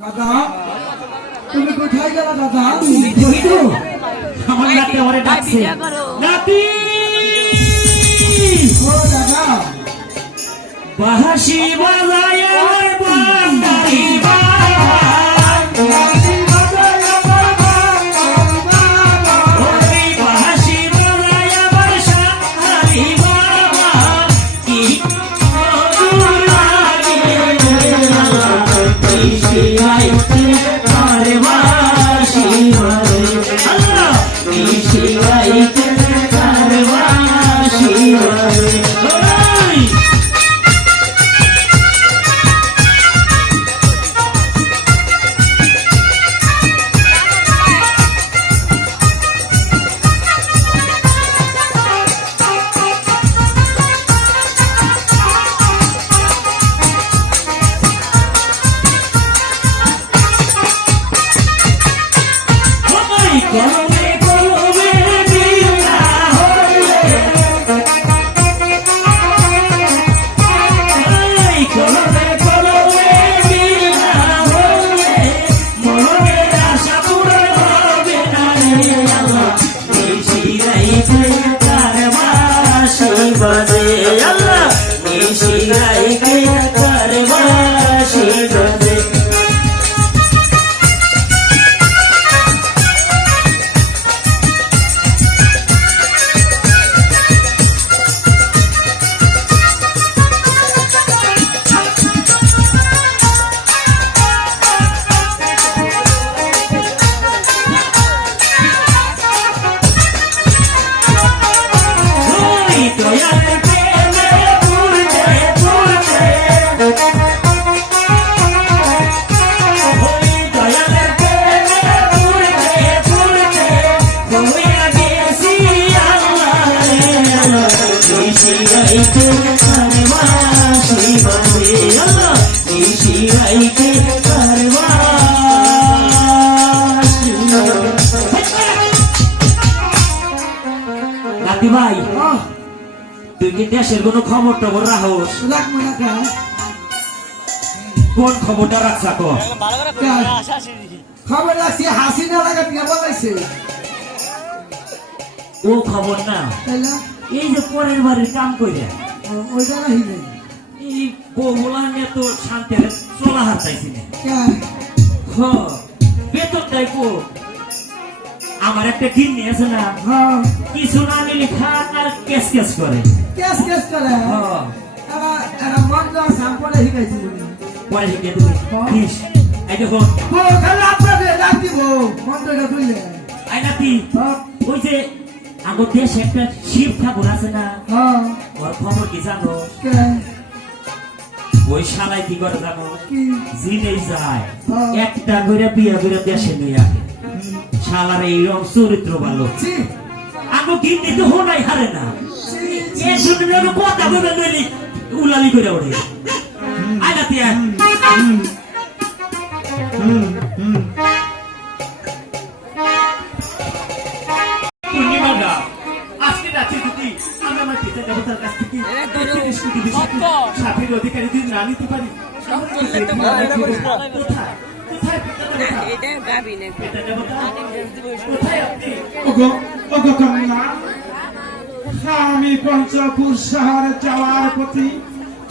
দাদা, তুমি কোথায় গেলা দাদা? আমার নাতি আমারে ডাকছে। নাতি! ও দাদা, বাহাসি বাজায় আমার বান্দারি নাতি ভাই। তুই কি দেশের কোনো খবর টবর রাখোস না কেন? খবরটা রাখছা তো? খবর লাগছে হাসিনা লাগা টিয়া বলাইছে। ও খবর না? এই যে পরের বাড়ির কাম করে ওইটা নাহি নেই। এই বউলা নিয়ে তো শান্তির চলা হাতাইছি না। বেতন আমার একটা কিডনি আছে না। হ্যাঁ, কিছু না নিলে আর কেস কেস করে। কেস কেস করে। পরে এই দেখো। ডাক দিব মন্ত্রটা আই হ্যাঁ। ওই যে আমার দেশে একটা শিব ঠাকুর আছে না? হ্যাঁ। ওর খবর কি জানো? ওই শালায় কি করে জানো কি? যায়। একটা করে বিয়া করে দেশে নিয়ে শালার এইরকম চরিত্র ভালো। আমি কিন্তু তো হোনাই হারে না। এ শুনবি আমি কথা বলে নইলি উলালি করে ওঠে আয় না তিয়া পূর্ণিমাটা। আজকে রাতে যদি আমি আমার পিতা দেবতার কাছ থেকে একত্রিশ কোটি বিষয়টি সাথের অধিকারী যদি না নিতে পারি। কোথায়? এটা গাবি আমি পঞ্চপুর শহরে যাওয়ার প্রতি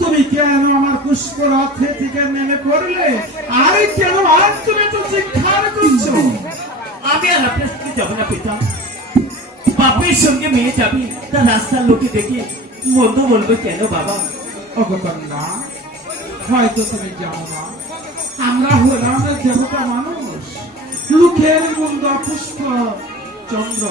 তুমি কেন আমার পুষ্প রথে থেকে নেমে পড়লে? আরে কেন আর তুমি তো জিজ্ঞার করছ? আমি আর আপনার সাথে যাব না পিতা। বাপের সঙ্গে মেয়ে যাবি তা রাস্তার লোকে দেখে মন্দ বলবে কেন বাবা? ওগো কন্যা হয়তো তুমি জানো না। আমরা হলাম দেবতা মানুষ। লোকের মুন্দ পুষ্প চন্দ্র।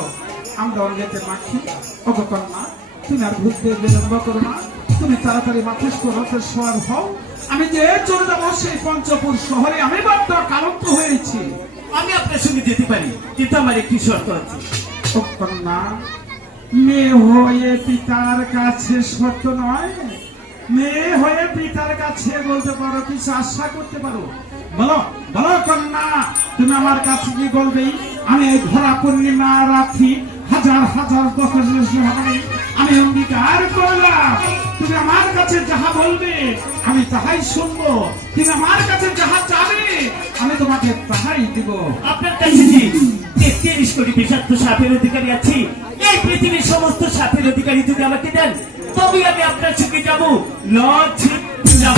আমরা অঙ্গেতে মাখি। ওগো কন্যা তুমি আর বুঝতে বিলম্ব করো না। তুমি তাড়াতাড়ি মাথিস রথের সওয়ার হও। আমি যে চলে যাব সেই পঞ্চপুর শহরে আমি বাধ্য কালন্ত হয়েছি। আমি আপনার সঙ্গে যেতে পারি কিন্তু আমার একটি শর্ত আছে। ও কন্যা মেয়ে হয়ে পিতার কাছে সত্য নয়। মেয়ে হয়ে পিতার কাছে বলতে পারো, কিছু আশা করতে পারো। বলো বলো কন্যা, তুমি আমার কাছে কি বলবে? আমি এই ধরা পূর্ণিমা রাত্রি হাজার হাজার আমি অঙ্গীকার করলাম, তুমি আমার কাছে যাহা বলবে, আমি তাহাই শুনব। তুমি আমার কাছে যাহা চাবে, আমি তোমাকে তাহাই দিব। আপনার কাছে যে তেত্রিশ কোটি বিষাক্ত সাপের অধিকারী আছি, এই পৃথিবীর সমস্ত সাপের অধিকারী যদি আমাকে দেন তবে আমি আপনার সঙ্গে যাব। লজ যাব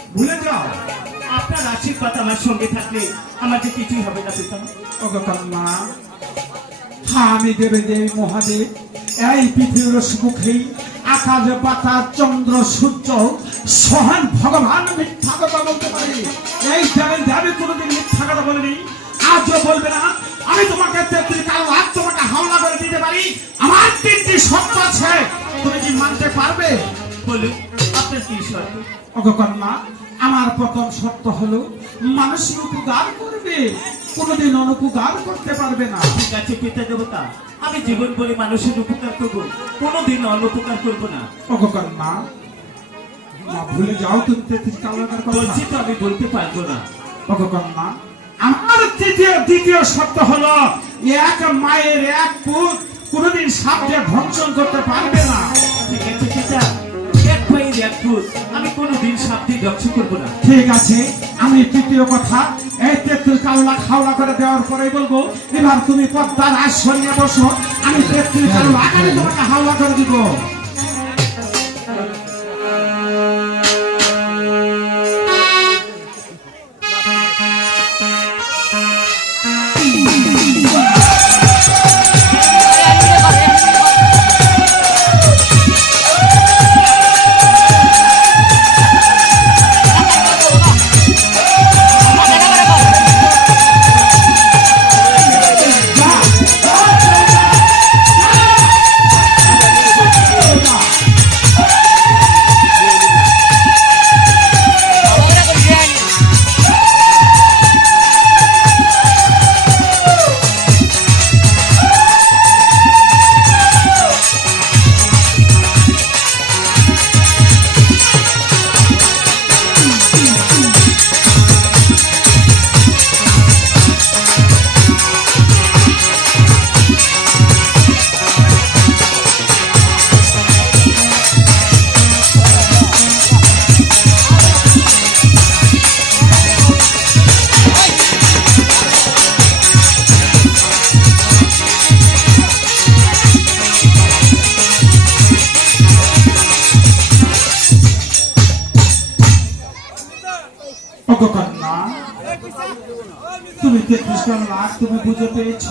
ভুলে যাও। আপনার আশীর্বাদ আমার সঙ্গে থাকলে আমার যে কিছুই হবে না পিতা আমি দেবে দেবী মহাদেব, এই পৃথিবীর সুখেই আকাশ, বাতাস, চন্দ্র, সূর্য সহান ভগবান মিথ্যা কথা বলতে পারি। এই দেবে, দেবী, কোনোদিন মিথ্যা কথা বলেনি। আজও বলবে না, আমি তোমাকে কাল রাত তোমাকে হামলা করে দিতে পারি। আমার তিনটি শর্ত আছে। তুমি কি মানতে পারবে? বলুন আপনার কি শর্ত অগকন্যা আমার প্রথম শর্ত হলো মানুষের উপকার করবে কোনোদিন অনুপকার করতে পারবে না। ঠিক আছে পিতা দেবতা আমি জীবন ভরে মানুষের উপকার করব কোনোদিন অনুপকার করব না। অগকন্যা মা ভুলে যাও তুমি তেত্রিশ কালার কথা বলছি তো আমি বলতে পারব না। অগকন্যা আমার তৃতীয় দ্বিতীয় শর্ত হলো এক মায়ের এক পুত কোনোদিন সাপকে ধ্বংসন করতে পারবে না। ঠিক আছে। আমি কোনোদিন সাপ দিয়ে দক্ষ করব না। ঠিক আছে, আমি তৃতীয় কথা, এই তেত্রিশ কালনা খাওয়া করে দেওয়ার পরে বলব, এবার তুমি পদ্মার আশ্রয় নিয়ে বসো, আমি তেত্রিশ কালনা আগামী তোমাকে হাওলা করে দিব। তুমি তেত্রিশ কালনা তুমি বুঝে পেরেছ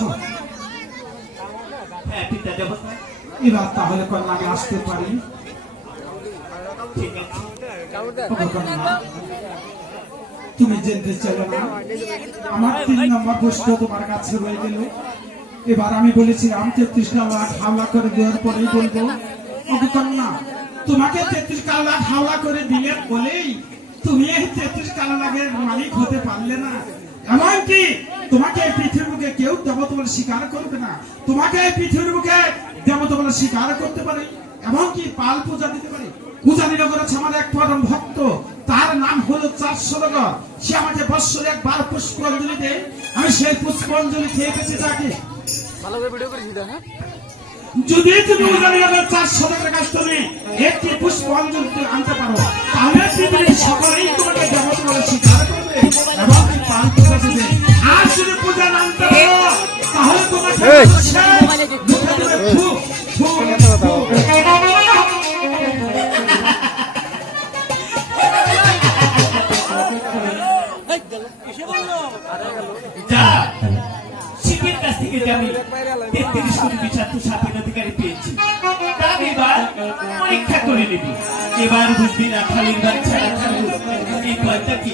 হ্যাঁ এবার তাহলে কন্যা আমি আসতে পারি। তুমি যেতে চলো না? আমার তিন নম্বর প্রশ্ন তোমার কাছে রয়ে গেল। এবার আমি বলেছিলাম তেত্রিশ লাখ হাওলা করে দেওয়ার পরেই বলব অগকন্যা তোমাকে তেত্রিশ লাখ হাওলা করে দিয়ে বলেই তুমি এই তেত্রিশ লাখের মালিক হতে পারলে না। এমনকি তোমাকে পৃথিবীর বুকে কেউ দেবতা বলে স্বীকার করবে না। তোমাকে পৃথিবীর বুকে দেবতা বলে স্বীকার করতে পারে এমনকি পাল পূজা দিতে পারে। পূজা নিল করেছে আমার এক পরম ভক্ত। তার নাম হলো চারশো নগর সে আমাকে বৎসরে একবার পুষ্পাঞ্জলি দেয়। আমি সেই পুষ্পাঞ্জলি খেয়ে পেয়েছি তাকে। হ্যাঁ? যদি তুমি উজানি নগর চারশো টাকার কাছ তুমি একটি পুষ্পাঞ্জলি আনতে পারো তাহলে পৃথিবীর সকলেই তোমাকে দেবতা বলে স্বীকার করবে। এবং পান্থবাসীদের কাছ থেকে আমি তেত্রিশ কোটি ছাত্র পেয়েছি তার পরীক্ষা করে নিবি এবার বুঝবি না খালির বাচ্চা এই পয়টা কি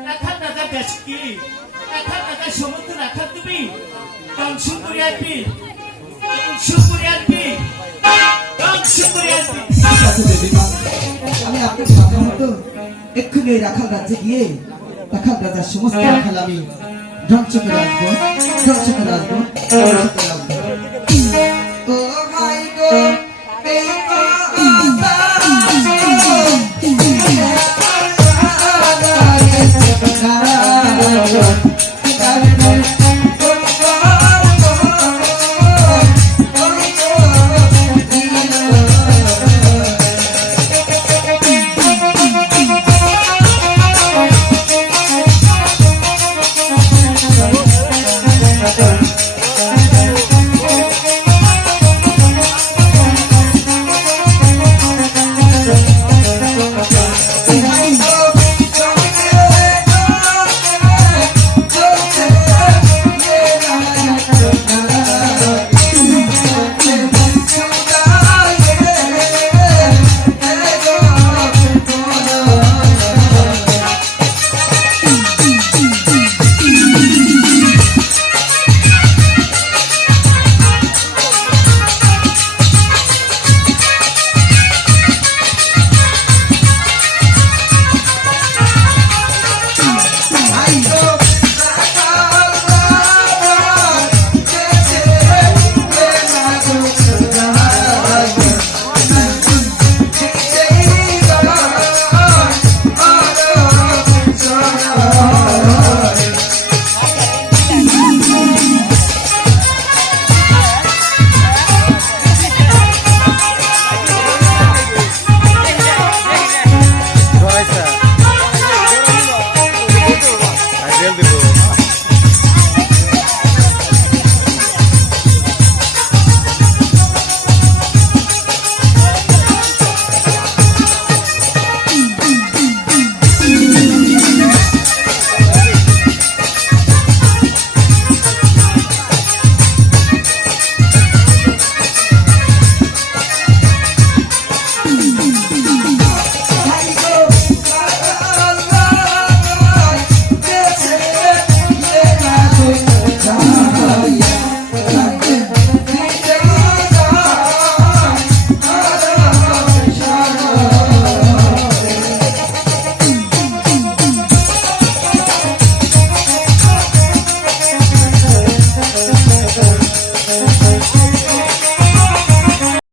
রাখাল রাজার দেশ কি? রাখাল রাজার সমস্ত রাখাল তুমি? ধ্বংস করে আসবি ধ্বংস করে আসবি ধ্বংস করে আসবি ঠিক আছে দেবীমা আমি আপনার কথা মতো এক্ষুনি রাখাল রাজ্যে গিয়ে রাখাল রাজার সমস্ত রাখাল আমি ধ্বংস করে আসব ধ্বংস করে আসব ধ্বংস করে আসব। ও ভাই গো এই